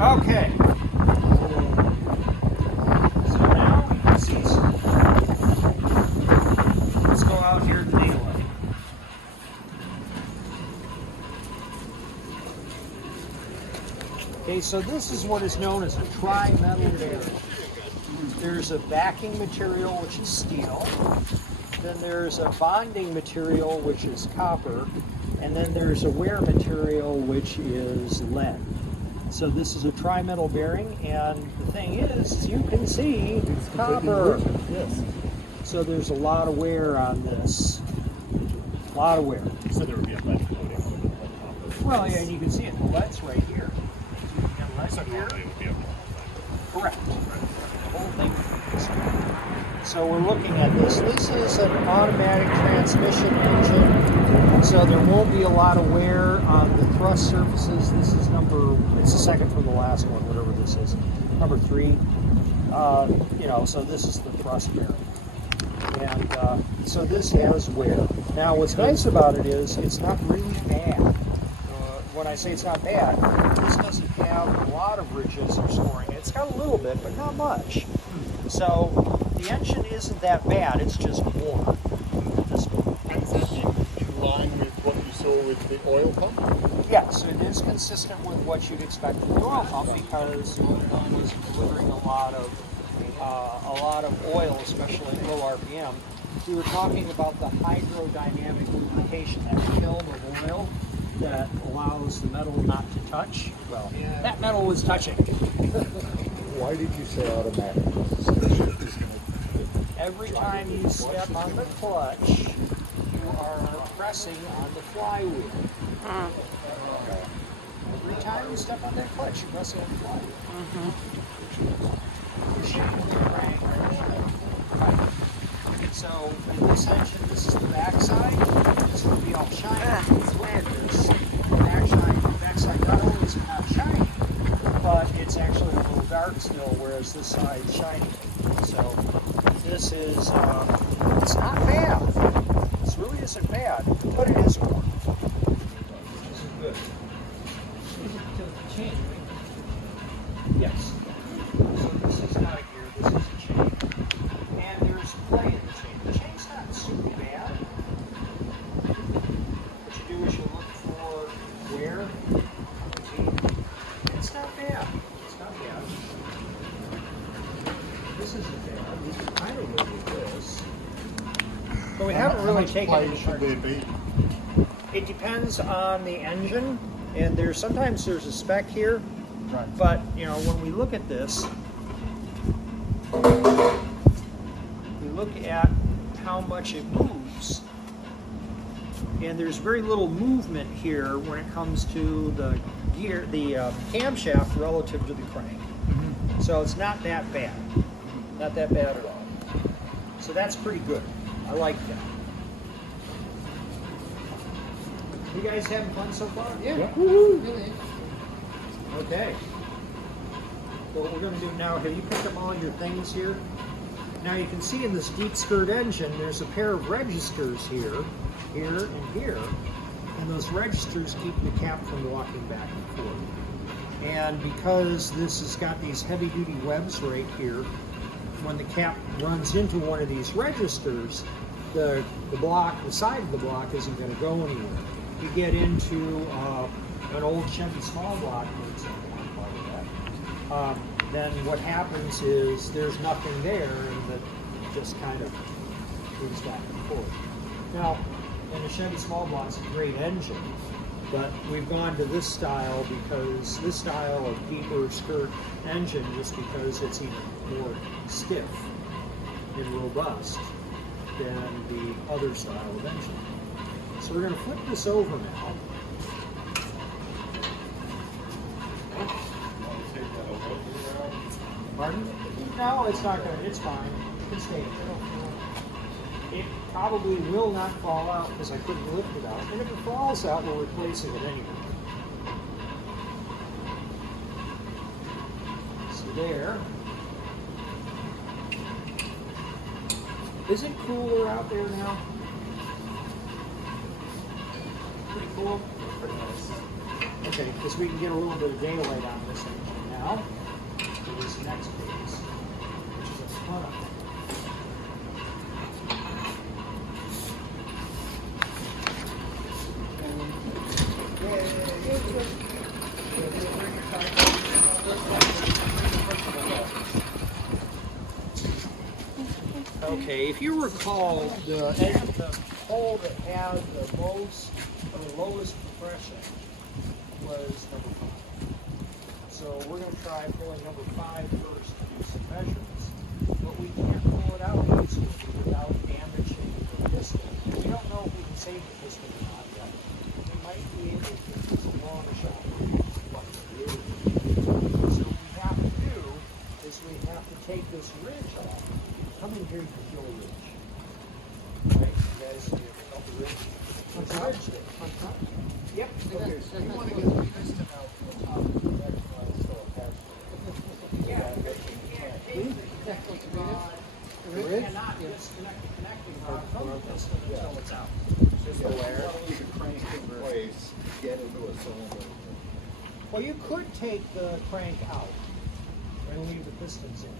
Okay. So now we can see some. Let's go out here in the daylight. Okay, so this is what is known as a tri-metal bearing. There's a backing material, which is steel. Then there's a bonding material, which is copper. And then there's a wear material, which is lead. So this is a tri-metal bearing, and the thing is, you can see it's copper. Yes. So there's a lot of wear on this. A lot of wear. So there would be a lead coating over the copper. Well, yeah, and you can see it. The lead's right here. So you can get lead here. It would be a Correct. The whole thing is here. So we're looking at this. This is an automatic transmission engine, so there won't be a lot of wear on the thrust surfaces. This is it's the second from the last one, whatever this is, number 3. You know, so this is the thrust bearing. And so this has wear. Now what's nice about it is it's not really bad. When I say it's not bad, this doesn't have a lot of ridges or scoring. It's got a little bit, but not much. So the engine isn't that bad, it's just worn at this point. Is that in line with what you saw with the oil pump? Yes, it is consistent with what you'd expect with the oil pump, because the oil pump was delivering a lot of oil, especially at low RPM. We were talking about the hydrodynamic lubrication, that film of oil that allows the metal not to touch. Well, that metal was touching. Why did you say automatic? Every time you step on the clutch, you are pressing on the flywheel. Every time you step on that clutch, you're pressing on the flywheel. You're shaking the crank. Right. So in this engine, this is the backside. This will be all shiny. Look at this. The backside not only is it not shiny, but it's actually a little dark still, whereas this side's shiny. So this is, it's not bad. This really isn't bad, but it is warm. This is good. Yes. So this is not a gear, this is a chain. And there's play in the chain. The chain's not super bad. What you do is you look for wear. It's not bad. It's not bad. This isn't bad. We can kind of live with this. But we haven't really taken it Should they be? It depends on the engine, and sometimes there's a spec here. Right. But, you know, when we look at this, we look at how much it moves, and there's very little movement here when it comes to the gear, the camshaft relative to the crank. So it's not that bad. Not that bad at all. So that's pretty good. I like that. You guys having fun so far? Yeah. Okay. So what we're going to do now, have you picked up all your things here? Now you can see in this deep skirt engine, there's a pair of registers here, here, and here. And those registers keep the cap from walking back and forth. And because this has got these heavy duty webs right here, when the cap runs into one of these registers, the side of the block isn't going to go anywhere. You get into an old Chevy small block, for example, then what happens is there's nothing there, and it just kind of moves back and forth. Now, in the Chevy small block's a great engine, but we've gone to this style because this style of deeper skirt engine, just because it's even more stiff and robust than the other style of engine. So we're going to flip this over now. Pardon? No, it's not going to. It's fine. It can stay. It probably will not fall out because I couldn't lift it out. And if it falls out, we're replacing it anyway. So there. Is it cooler out there now? Pretty cool? Pretty nice. Okay, because we can get a little bit of daylight on this engine now to this next phase, which is a ton of Okay, if you recall, the hole that had the most or lowest compression was number 5. So we're going to try pulling number 5 first to do some measurements, but we can't pull it out easily without damaging the piston. We don't know if we can save the piston or not yet. We might be able to give this a long shot. So what we have to do is we have to take this ridge off. Come in here, you can feel the ridge. Right, you guys, you felt the ridge? What's the ridge there? On top? Yep. Okay, so you want to get the piston out from the top. That's why it's still attached. Yeah, but you can't take the ridge cannot disconnect the connecting rod from the piston until it's out. Just aware. You can crank in place, get into a cylinder. Well, you could take the crank out and leave the pistons in.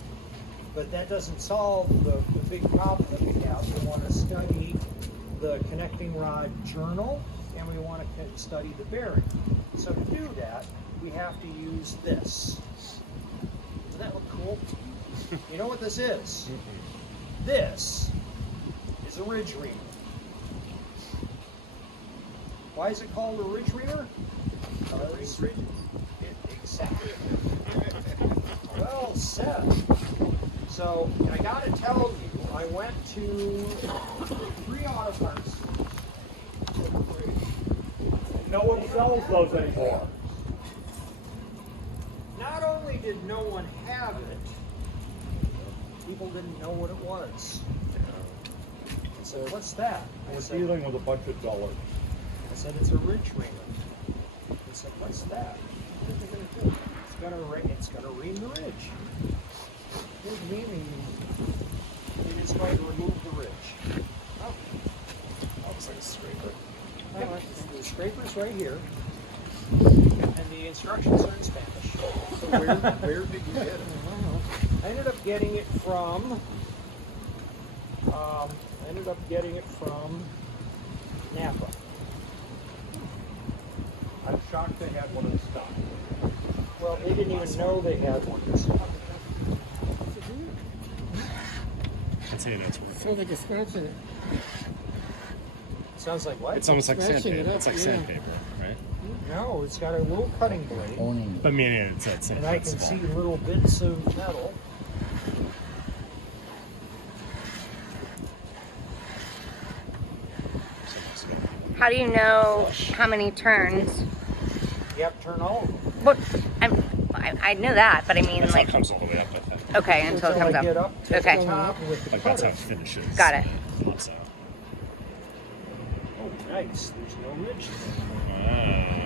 But that doesn't solve the big problem that we have. We want to study the connecting rod journal, and we want to study the bearing. So to do that, we have to use this. Doesn't that look cool? You know what this is? This is a ridge reamer. Why is it called a ridge reamer? Exactly. Well said. So, I gotta tell you, I went to 3 auto parts. No one sells those anymore. Not only did no one have it, people didn't know what it was. I said, what's that? We're dealing with a bunch of dollars. I said, it's a ridge reamer. I said, what's that? What is it going to do? It's going to ream the ridge. What reaming? It is going to remove the ridge. Oh. Looks like a scraper. The scraper's right here. And the instructions are in Spanish. So where did you get it? I ended up getting it from Napa. I'm shocked they had one in stock. Well, they didn't even know they had one in stock. I'd say that's Sounds like a scratching it. Sounds like what? it's almost like Scratching sandpaper. it up, It's like yeah. sandpaper, right? No, it's got a little cutting blade. But I mean, it's that same. And I can see little bits of metal. How do you know how many turns? You have to turn all of them. What? I know that, but I mean, That's like, how it comes all the way up. I think. okay, until it comes I get up. up to Okay. the top with the Like that's how cutter. it finishes. Got it. So. Oh, nice. There's no ridge there.